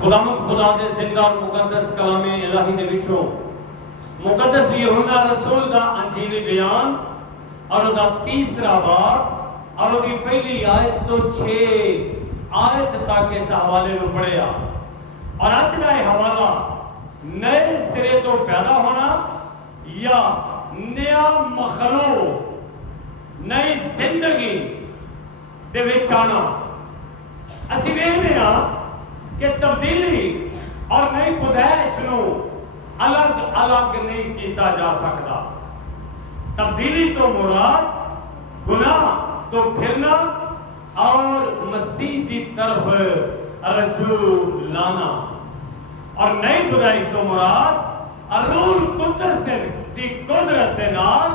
خدا دے زندہ اور مقدس کلام الہی دے وچوں مقدس یوحنا رسول دا انجیلی بیان اور دا تیسرا باب اور دی پہلی آیت تو 6 آیت تک اس حوالے نو پڑھیا اور اج دا یہ حوالہ نئے سرے تو پیدا ہونا یا نیا مخلوق نئی زندگی دے وچ آنا. اسی ویکھدے ہاں کہ تبدیلی اور نئی پیدائش نو الگ الگ نہیں کیتا جا سکتا. تبدیلی تو مراد گناہ تو پھرنا اور مسیح دی طرف رجوع لانا، اور نئی پیدائش تو مراد روح القدس دی قدرت دے نال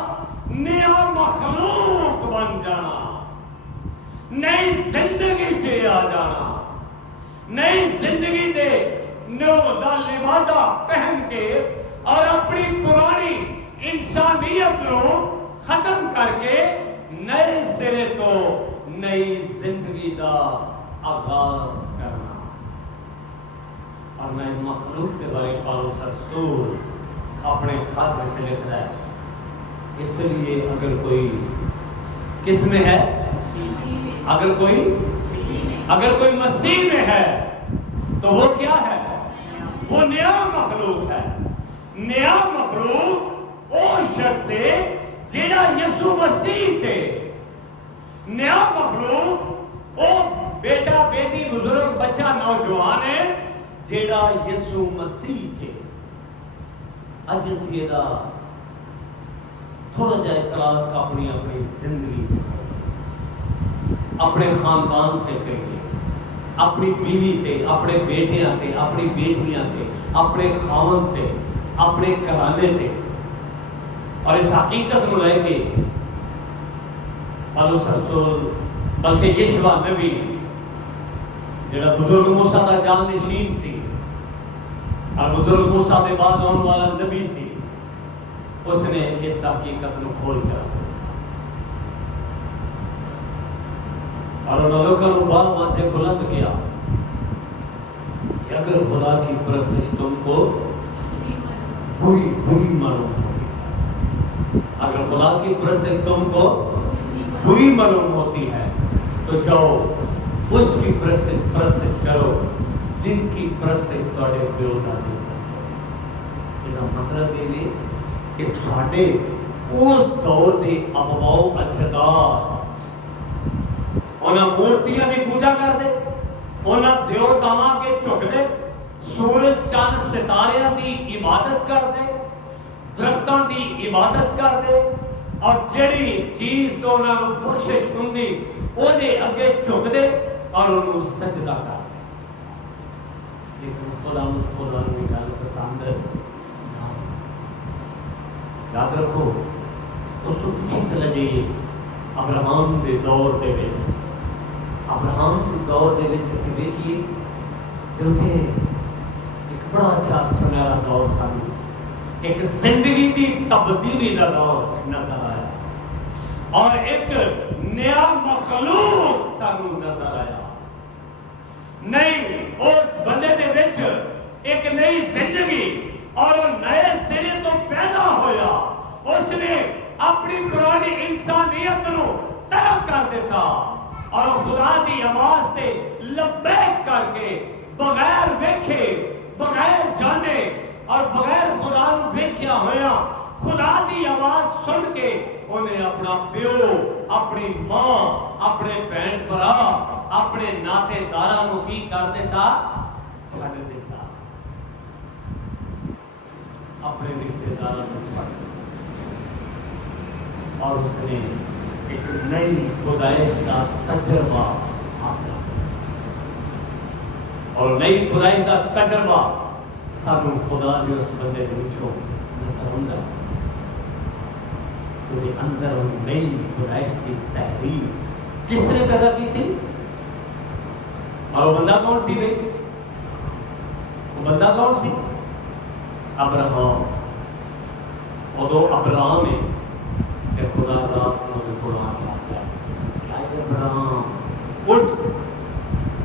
نیا مخلوق بن جانا، نئی زندگی چ آ جانا، نئی زندگی دے نو دا لبادہ پہن کے اور اپنی پرانی انسانیت نو ختم کر کے نئے سرے تو نئی زندگی دا آغاز کرنا. اور نئے مخلوق کے بارے پالوس رسول اپنے خط میں لکھتا ہے. اس لیے اگر کوئی کس میں ہے، اگر کوئی مسیح میں ہے تو وہ کیا ہے؟ وہ نیا مخلوق ہے. نیا مخلوق وہ شخص ہے جیڑا یسوع مسیح چھے. نیا مخلوق وہ بیٹا بیٹی بزرگ بچہ نوجوان ہے جیڑا یسوع مسیح چھے. اج اسی دا تھوڑا جا اطلاق اپنی زندگی اپنے خاندان تے کریے، اپنی بیوی تے، اپنے بیٹیاں تے، اپنی بیٹیاں تے، اپنے خاون تے، اپنے گھرانے تے. اور اس حقیقت نو لے کے پالوس رسول بلکہ یشوع نبی جڑا بزرگ موسیٰ دا جانشین سی اور بزرگ موسیٰ دے بعد آنے والا نبی سی، اس نے اس حقیقت نو کھول کر اور انہوں نے لوگوں کو بات سے بلند کیا کہ اگر خدا کی پرستش تم کو بری معلوم ہوتی، اگر خدا کی پرستش تم کو بری معلوم ہوتی ہے تو جاؤ اس کی پرستش کرو جن کی پرستش تواڈے پیو دادے کرتے. یہ مطلب یہ کہ ساڈے اس دور دے اباؤ اجداد انہاں مورتیاں دی پوجا کر دے، انہاں دیوتاواں کے جھک دے، سورج چاند ستاریاں دی عبادت کر دے، درختاں دی عبادت کر دے، اور جڑی چیز تو انہاں نوں بخشش ہوندی او دے اگے جھک دے اور انہوں سجدہ کر دے. لیکن خدا نوں گل پسند یاد رکھو. اس کو پیچھے چلے جائیے ابراہم دے دور دے وچ. ابراہم دے دور دے وچ اسی دیکھیے کہ اتھے ایک بڑا اچھا سنہرا دور سانو ایک زندگی دی تبدیلی دا دور نظر آیا اور ایک نیا مخلوق سانو نظر آیا. نئی اس بندے دے وچ ایک نئی زندگی اور نئے سرے تو پیدا ہویا. اس نے اپنی پرانی انسانیت نو ترک کر دیتا اور خدا دی آواز تے لبیک کر کے بغیر ویکھے، بغیر جانے اور بغیر خدا نو ویکھیا ہویا خدا دی آواز سن کے انہیں اپنا پیو، اپنی ماں، اپنے بہن بھرا، اپنے ناتے داراں نو کی کر دیتا؟ چھڈ دیتا. اپنے رشتے داراں کو چھڈ دیتا اور اس نے ایک نئی پیدائش کا تجربہ حاصل کیا. اور نئی پیدائش کا تجربہ سانو خدا نے اس بندے کے وچوں نظر آندا ہے. وہ اندر نئی پیدائش کی تحریک کس نے پیدا کی تھی؟ اور وہ بندہ کون سی بھائی؟ وہ بندہ کون سی؟ ابراہم. ادو ابراہم ہے کہ خدا رات کو قرآن لاتا ہے ابراہم اٹھ.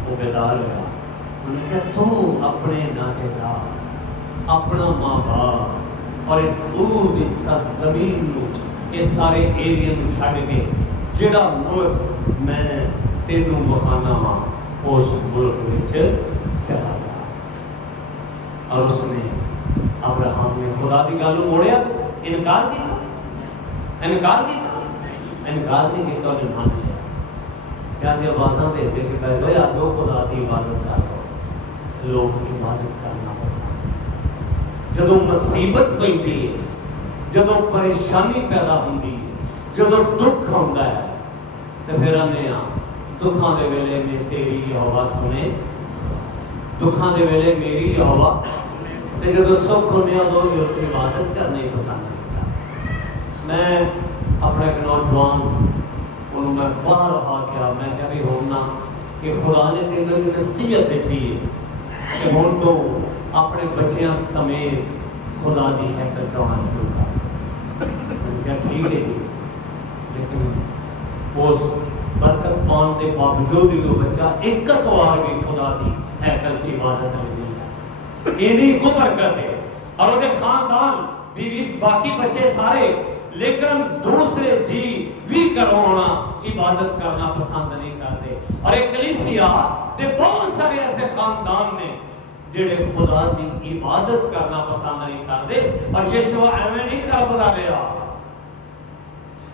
وہ بیدار ہوا، انہوں نے کہا تو اپنے ناطے دار اپنا ماں باپ اور اس پوری سرزمین کو اس سارے ایریا کو چھڈ کے جڑا ملک میں تینوں بخانا وا اس ملک وچ چلا جا. اور اس نے ابراہم نے خدا کی گل موڑیا انکار کیا انکار نہیں کیا تو انہیں مان لیا. کیا کہ آوازاں دے دے کہ پہلے آ جو خدا کی عبادت کر لو. لوگ عبادت کرنا پسند جدوں مصیبت پیندی ہے جدوں پریشانی پیدا ہوندی ہے جدوں دکھ ہوندا ہے تو پھر آنے دکھاں دے ویلے میں تیری یہوہ سنے دکھاں دے ویلے میری یہوہ تے جدوں سکھ ہونے ادوں عبادت کرنے پسند نہیں کرتا. میں اپنے ایک نوجوان انہوں میں باہر رہا کیا میں کیا بھی ہونا کہ خدا نے تینوں کی نصیحت دیتی ہے کہ ہوں تو اپنے بچیاں سمیت خدا دی ہیکل چاہنا شروع کر. کیا ٹھیک ہے جی لیکن اس برکت پان دے باوجود بھی وہ بچہ ایک اتوار بھی خدا دی ہیکل چ عبادت نہیں ہے. اینی کو برکت ہے اور وہ خاندان بیوی باقی بچے سارے لیکن دوسرے جی بھی کرونا عبادت کرنا پسند نہیں کرتے. اور ایک کلیسیا دے بہت سارے ایسے خاندان نے جڑے خدا دی عبادت کرنا پسند نہیں کرتے. اور یشوع ایویں نہیں کر بلا رہا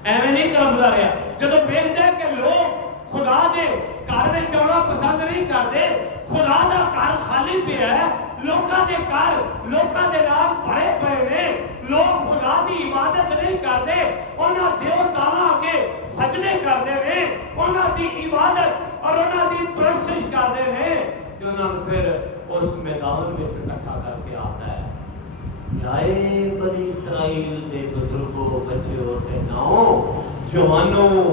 ایویں نہیں کر بلا رہا جدوں دیکھدا ہے کہ لوگ خدا دے گھر وچ آنا پسند نہیں کرتے. خدا دا گھر خالی پیا ہے لوکاں دے گھر لوکاں دے نال بھرے پئے نے. لوگ خدا دی عبادت نہیں کرتے انہاں دیوتاواں اگے سجدے کرتے ہیں انہاں دی عبادت اور انہاں دی پرستش کرتے ہیں. تے انہاں پھر اس میدان وچ اکٹھا کر کے آتا ہے اے بنی اسرائیل دے بزرگوں بچیوں تے ناؤ جوانوں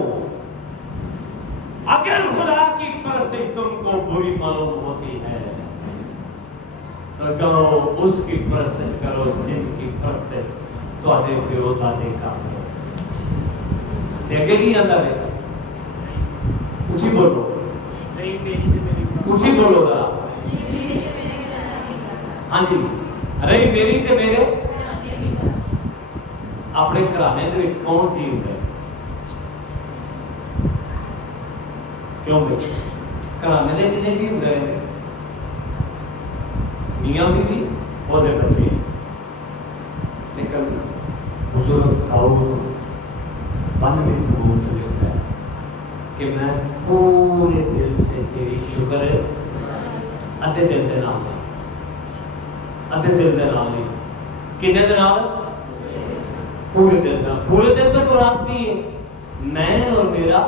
اگر خدا کی پرستش تم کو بری معلوم ہوتی ہے تو جاؤ اس کی پرستش کرو جن کی پرستش تواڈے پیو دادے کرتے. دیکھے گی اندر ہے اونچی بولو اونچی بولو ذرا. ہاں جی رہی میری تے میرے اپنے گھرانے دے وچ کون جیوندا ہے کیوں بھائی گھرانے دے کنے جیوندا ہے میاں بیوی وہ دے بچے. لیکن بزرگ داؤد 92 سبوت سے لکھتا ہے کہ میں پورے دل سے تیری شکر ہے ادھے دل دے نام ہے ادھے دل دے نام ہے کنے دے نام پورے دل دے پورے دل تو مراد کی ہے میں اور میرا.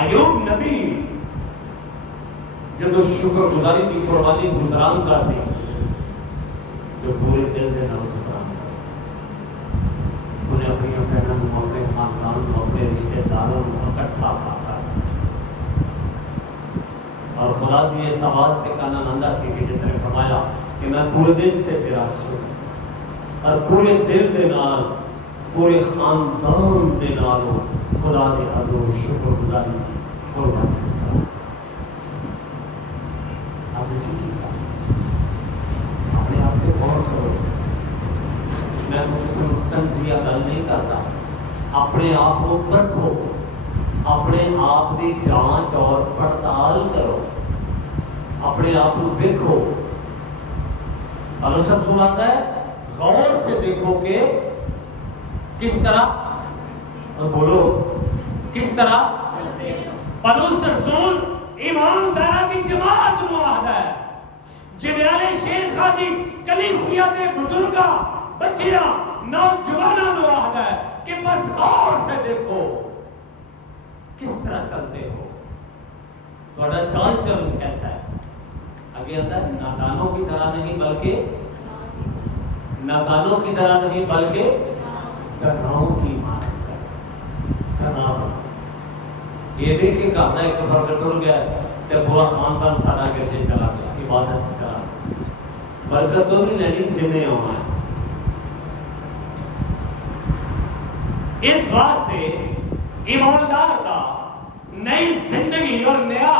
ایوب نبی جب شکر گزاری کی قربانی گزران کا سے جو پورے دل دے نام گزران کا سے انہیں اپنی بہنوں کو اپنے خاندان کو اپنے رشتہ داروں کو اکٹھا کرتا سے اور خدا دی اس آواز سے کانا نندا سی کہ جس نے فرمایا کہ میں پورے دل سے تیرا شکر اور پورے دل دے نال پورے خاندان دے نال خدا دے حضور شکر گزاری قربانی کرتا. آپ اسی کی اپنے آپ کے غور کرو. میں مسلم تنزیہ گل نہیں کرتا. اپنے آپ کو پرکھو اپنے آپ کی جانچ اور پڑتال کرو اپنے آپ کو دیکھو. اللہ سب سناتا ہے غور سے دیکھو کہ کس طرح اور بولو کس طرح پلوس رسول ایماندارہ کی جماعت نو آتا ہے جنیالے شیر خادی کلیسیا دے بزرگا بچیاں نوجوانوں نو آتا ہے کہ بس غور سے دیکھو کس طرح چلتے ہو تھوڑا چال چلن کیسا ہے. آگے اندر نادانوں کی طرح نہیں بلکہ نادانوں کی طرح نہیں بلکہ دناؤں کی مانت ہے. دناؤں یہ دیکھ کے کہتا ہے کہ فرق ٹر گیا کہ پورا خاندان سارا گرجے چلا گیا عبادت سے چلا برکت تو نہیں لینی جنہیں ہونا ہے. اس واسطے ایماندار کا نئی زندگی اور نیا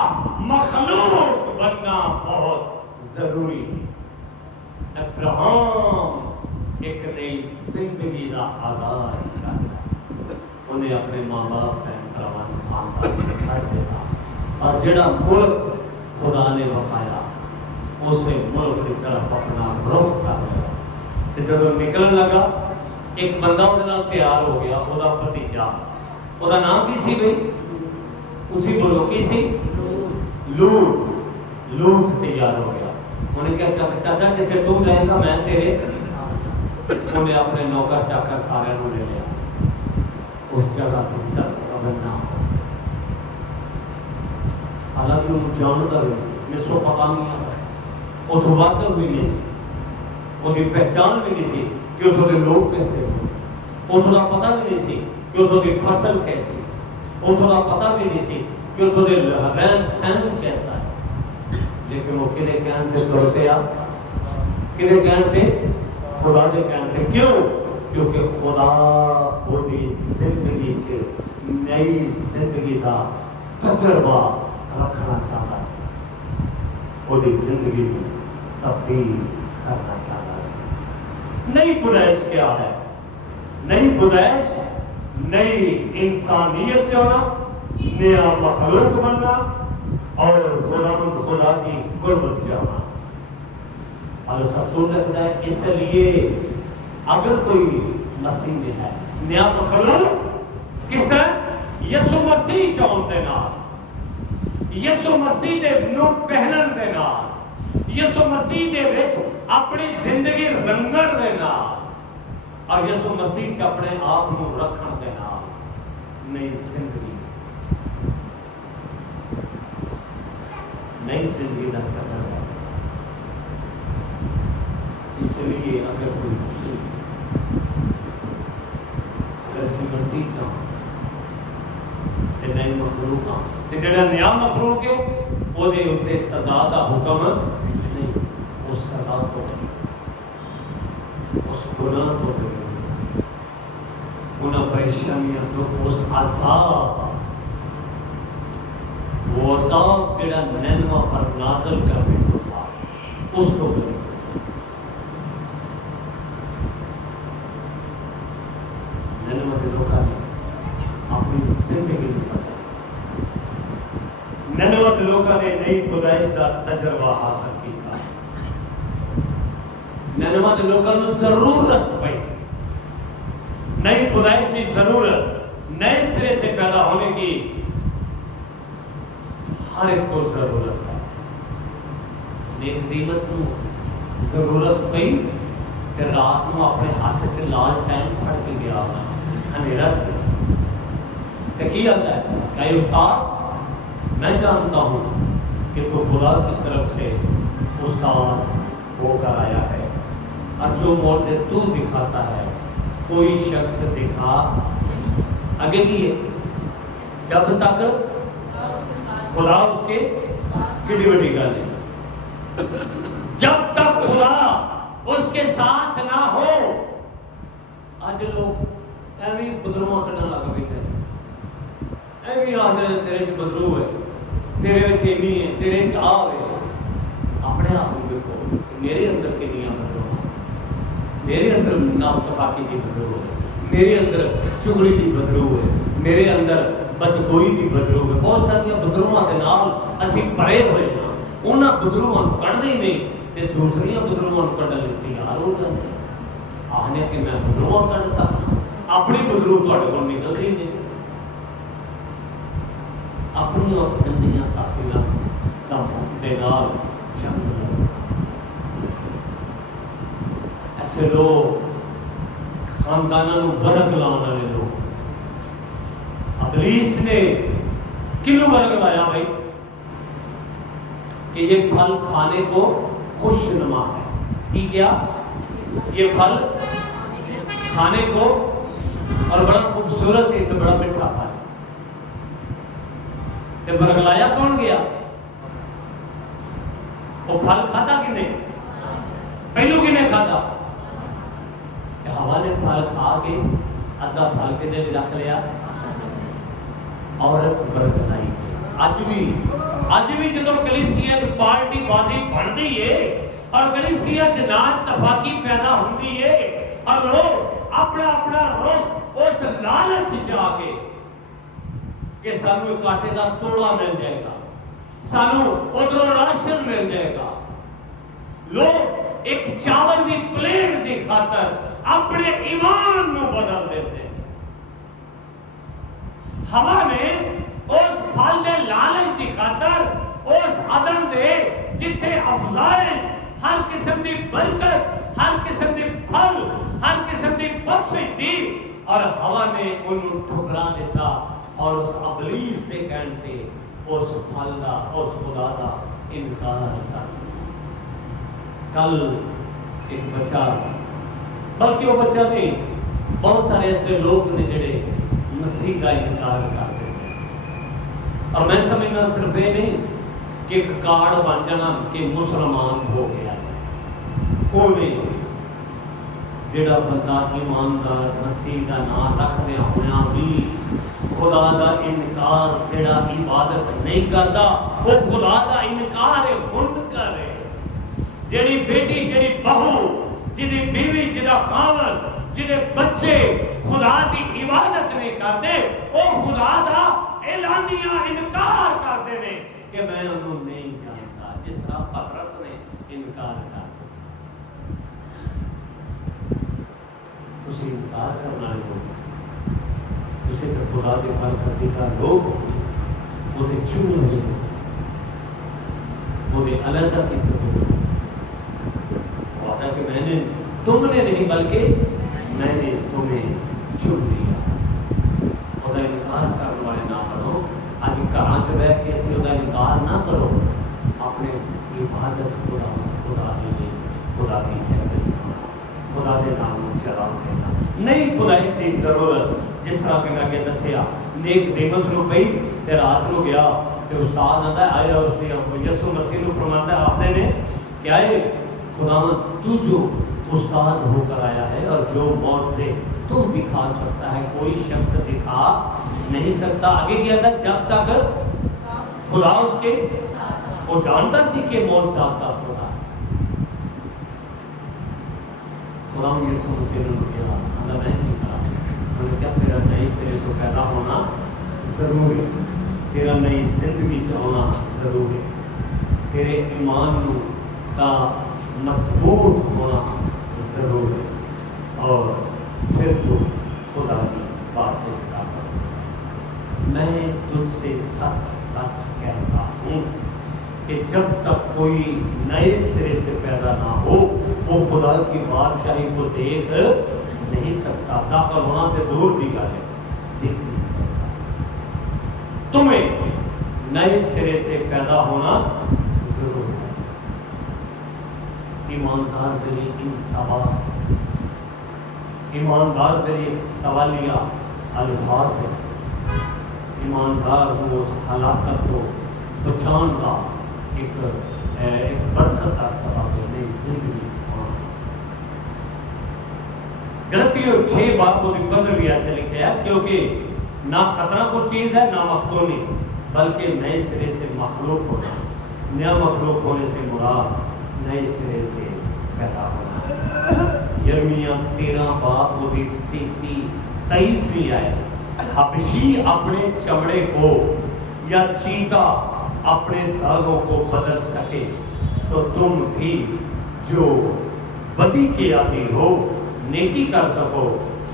مخلوق بننا بہت ضروری ہے۔ ابراہیم ایک نئی زندگی کا آغاز کرتا، انہیں اپنے ماں باپ بہن بھراواں خاندان چھڑ دیتا اور جڑا ملک خدا نے بخایا اسے ملک کی طرف اپنا رخ کر لیا۔ جب نکلن لگا ایک بندہ وہ تیار ہو گیا، وہ بھتیجا، وہ نام کی سی بھائی؟ اچھی بولو کی سی؟ لوط۔ لوط تیار ہو گیا، انہیں کہا چاچا جیسے تو جائے گا میں تیرے، انہیں اپنے نوکر چاکر سارے لے لیا اس جگہ کی طرف بننا۔ حالانکہ وہ جانتا بھی سی، میسوپوٹامیا وہ تو واقع بھی نہیں سی، وہ کی پہچان بھی نہیں سی کہ وہ لوگ کیسے ہوئے، وہ تھوڑا پتہ بھی نہیں سی کہ وہ فصل کیسی، وہ تھوڑا پتہ بھی نہیں سی کہ وہ رہن سہن کیسا ہے۔ لیکن وہ کدے کہن تے توڑتے آپ، کدے کہن تے خدا دے کہن تے، کیوں؟ کیونکہ خدا وہ دی زندگی چھے نئی زندگی دا تجربہ رکھنا چاہتا سی، وہ دی زندگی میں تبدیل کرنا چاہتا سی۔ نئی پیدائش کیا ہے؟ نئی پیدائش نئی انسانیت چاہنا، نیا مخلوق بننا اور خدا کی قربت چاہنا۔ اور رسول لکھتا ہے اس لیے اگر کوئی مسیح میں ہے نیا مخلوق کس طرح؟ یسوع مسیح چاہن دے نال، یسوع مسیح دے نو پہنن دے نال، یسوع مسیح دے وچ اپنی زندگی رنگن دے نال اور یسوع مسیح چ اپنے آپ نو رکھن دے نال نئی زندگی، نئی زندگی کا تجربہ۔ اس لیے اگر کوئی مسیح، اگر اسی مسیح چاہاں تے نئی مخلوق ہاں تے جڑا نیا مخلوق ہے وہ دے اتنے سزا دا حکم نہیں، اس سزا تو اس گناہ تو گناہ پریشانیاں تو اس عذاب، وہ عذاب جڑا نینوا پر نازل کرنے کو تھا اس تو نینوا کے لوگوں نے اپنی زندگی میں نینوا کے لوگوں نے نئی پیدائش کا تجربہ حاصل کیا۔ نینوا کے لوگوں کو ضرورت پئی نئی پیدائش کی، ضرورت نئے سرے سے پیدا ہونے کی، ہر ایک کو ضرورت ہے۔ نیکودیمس کو ضرورت پئی کہ رات کو اپنے ہاتھ سے لال ٹائم پڑھ کے گیا اندھیرا سے کہ کی آتا ہے کہ استاد میں جانتا ہوں کہ تو خدا کی طرف سے استاد ہو کر آیا ہے اور جو معجزے تو دکھاتا ہے کوئی شخص دکھا آگے کی ہے جب تک خدا اس کے کڑی وڈی گل ہے، جب تک خدا اس کے ساتھ نہ ہو۔ آج لوگ ایویں بدروہ کرنا لگ پہ ایویں آج تیرے چ بدرو ہے، تیرے وچ ایویں ہے، تیرے چ آ ہے۔ اپنے آپ کو دیکھو میرے اندر کنیاں بدرو، میرے اندر ناپاکی کی بدرو ہے، میرے اندر چغلی کی بدرو ہے، میرے اندر بدگوئی کی بدرو ہے۔ بہت ساری بدروہاں دے نال اسی پرے ہوئے ہیں، انہاں بدروہاں نوں کڈھدے ہی نہیں تے دوسریاں بدروہاں نوں کڈھن لئی تیار ہو جاندے ہیں۔ آخنے کہ میں بدروہاں کڈھ سکنا، اپنی بدرو تہاڈے کول نکلدی ہی نہیں۔ اپنی اس گندیاں تاثیراں دے نال جنگ لڑو۔ ایسے لوگ خاندانوں نوں ورگ لاؤن والے لوگ، ابلیس نے کیوں ورگ لایا بھائی کہ یہ پھل کھانے کو خوش نما ہے، کیا یہ پھل کھانے کو اور بڑا خوبصورت ہے تو بڑا میٹھا پھل ہے۔ تے ورگ لایا کون گیا؟ وہ پھل کھاتا کہ نہیں؟ پہلو کی نہیں کھاتا؟ ہوا نے پھل کھا کے ادھا پھل کے دل رکھ لیا، عورت ورگ لائی گئی۔ اج بھی جدو کلیسیا پارٹی بازی بنتی ہے اور کلیسیا نا اتفاقی پیدا ہوتی ہے اور لوگ اپنا اپنا رخ اس لالچ جا کے کہ سانو ایک آٹے کا توڑا مل جائے گا، سانو ادھر راشن مل جائے گا، لوگ ایک چاول دی پلیٹ دی خاطر اپنے ایمان نو بدل دیتے ہیں۔ ہوا نے اس پھل دے لالچ دی خاطر اس عدم دے جتھے افزائش، ہر قسم دی برکت، ہر قسم دی پھل، ہر قسم دی بخشش سی، اور ہوا نے انہوں ٹھکرا دیتا اور اس ابلیس سے کہتے اس پھل دا، اس خدا دا انکار کر۔ کل ایک بچہ، بلکہ وہ بچہ نہیں، بہت سارے ایسے لوگ نے جڑے مسیح کا انکار کرتے ہیں، اور میں سمجھنا صرف یہ نہیں کہ ایک کارڈ بن جانا کہ مسلمان ہو گیا ہے، وہ نہیں، جڑا بندہ ایماندار مسیح کا نام رکھنے ہونا بھی خدا دا انکار، جڑا عبادت نہیں کرتا وہ خدا دا انکار ہے، منکر ہے۔ جڑی بیٹی، جڑی بہو، جڑی بیوی، جڑا خاوند، جڑے بچے خدا دی عبادت نہیں کرتے، وہ خدا دا اعلانیہ انکار کرتے ہیں کہ میں انہوں نہیں جانتا، جس طرح پترس نے انکار کر تسی انکار کرنا ہے، تسی کہ خدا دے مرکزی کا لوگ وہ دے چون نہیں ہو، وہ دے علیحدہ کی تو وعدہ کہ میں نے، تم نے نہیں بلکہ میں نے تمہیں چن لیا۔ خدا انکار کرنے والے نہ کرو، آج کہاں سے بیٹھ کے اسی خدا انکار نہ کرو، اپنے عبادت خدا دی خدا دے نام چلا دینا، نہیں خدائی دی ضرورت۔ جس طرح کہ میں کہ دسیا نیک دیمس نو پئی تے رات نو گیا تے استاد آندا ہے آیا اس یسوع مسیح نو فرماتا ہے آخدے نے کہ آئے خداوند تو جو استاد ہو کر آیا ہے اور جو موت سے تو دکھا سکتا ہے کوئی شخص دکھا نہیں سکتا۔ آگے کیا تھا جب تک خدا اس کے، وہ جانتا سی کہ موت سے آتا خدا، خدا یسوع مسیح نے کہا اللہ میں نہیں کہا، انہوں نے کہا تیرا نئی سرے تو پیدا ہونا ضرور ہے، تیرا نئی زندگی چاہنا ضرور ہے، تیرے ایمان کا مضبوط ہونا ضرور ہے، اور پھر تو خدا کی بات سے استعمال۔ میں تجھ سے سچ سچ کہتا ہوں کہ جب تک کوئی نئے سرے سے پیدا نہ ہو وہ خدا کی بادشاہی کو دیکھ نہیں سکتا، داخل ہونا پہ دور دی گل ہے، دیکھ نہیں سکتا۔ تمہیں نئے سرے سے پیدا ہونا ضرور ہے۔ ایماندار کے لیے انتباہ، ایماندار کے لیے ایک سوالیہ الفاظ ہے، ایماندار ہو اس ہلاکت کو بچان کا ایک برکت کا سبب ہے نئی زندگی چاہنا۔ غلطیوں 6 باب کو 15 آیت لکھا ہے، کیونکہ نہ خطرہ کو چیز ہے نہ مختونی، بلکہ نئے سرے سے مخلوق ہونا، نیا مخلوق ہونے سے مراد نئے سرے سے پیدا ہونا۔ یرمیہ 13 باب کو 23 آیت، حبشی اپنے چمڑے کو یا چیتا اپنے داغوں کو بدل سکے تو تم بھی جو بدی کے عادی ہو نیکی کر سکو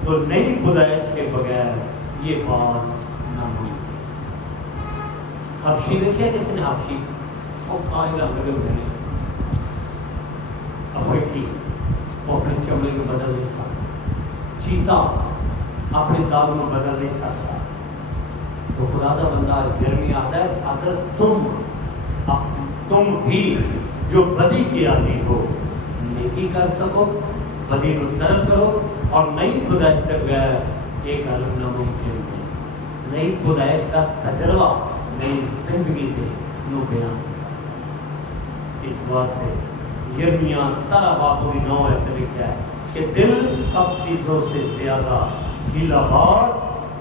تو نئی پیدائش کے بغیر یہ بات ناممکن۔ حبشی دیکھا کسی نے؟ حبشی وہ قائل لگے ہوئے ہیں، افریقی، وہ اپنے چمڑے کو بدل نہیں سکتا، چیتا اپنے داغ میں بدل نہیں سکتا۔ تو خدا دا بندہ یرمیہ آتا ہے اگر تم بھی جو بدی کی عادی ہو نیکی کر سکو، بدی کو ترک کرو اور نئی پیدائش تک گیا، ایک عالم ناممکن ہے۔ نئی پیدائش کا تجربہ نئی زندگی کے نو بیان، اس واسطے یرمیہ 17 باب 9 ایسے لکھا ہے کہ دل سب چیزوں سے زیادہ ہیلا باز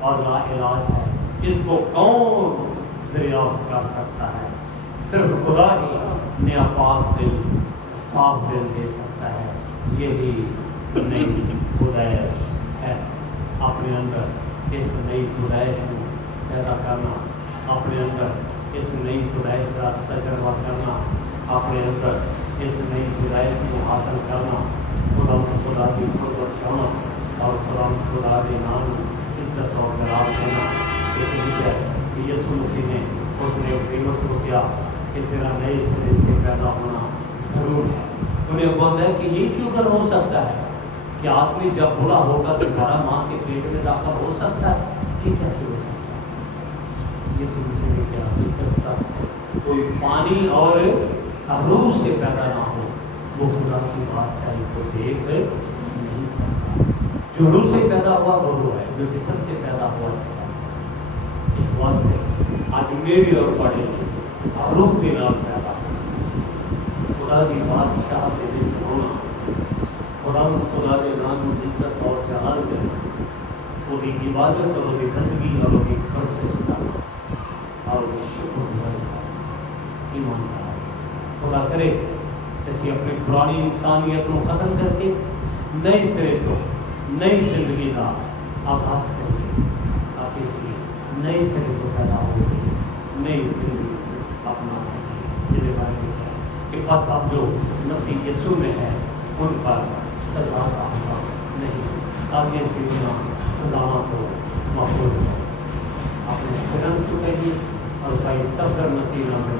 اور لا علاج ہے، اس کو کون دریافت کر سکتا ہے۔ صرف خدا ہی نیا پاک دل، صاف دل دے سکتا ہے۔ یہی نئی پیدائش ہے۔ اپنے اندر اس نئی پیدائش کو پیدا کرنا، اپنے اندر اس نئی پیدائش کا تجربہ کرنا، اپنے اندر اس نئی پیدائش کو حاصل کرنا، خدا کی قربت سے ہونا اور خدا کے نام عزت اور جلال دینا۔ یہ ہے کہ یسوع مسیح نے اس نے دیمس کو کیا کہ تیرا نئے سرے سے پیدا ہونا ضرور ہے۔ انہیں بولتا ہے کہ یہ کیوں کر ہو سکتا ہے کہ آدمی جب بوڑھا ہو کر دوبارہ ماں کے پیٹ میں داخل ہو سکتا ہے؟ یہ کیسے ہو سکتا ہے؟ یسوع مسیح نے کیا کہ جب تک کوئی پانی اور روح سے پیدا نہ ہو وہ خدا کی بادشاہی کو دیکھ نہیں سکتا۔ جو روح سے پیدا ہوا وہ روح ہے، جو جسم سے پیدا ہوا جسم ہے۔ اس واسطے آج میری اور پڑھے روح کے نام پیدا ہو، خدا کی بادشاہ کے وچ ہونا، خدا کے نام کی عزت اور جلال دینا، وہ دی عبادت اور وہ دی بندگی اور وہ دی پرستش کرنا اور وہ شکر گزار ایمان کا خدا کرے ایسی اپنی پرانی انسانیت کو ختم کر کے نئی سرے تو نئی زندگی کا آغاز کریں، تاکہ اس لیے نئی سرے کو پیدا ہو نئی زندگی اپنا سکیں، جنہیں بارے میں کہا کہ بس اب جو مسیح یسوع میں ہے ان پر سزا کا حق نہیں، تاکہ اسی طرح سزاؤں کو محفوظ کر سکیں۔ اپنے سرن چکے گی اور بھائی صفدر مسیح نام میں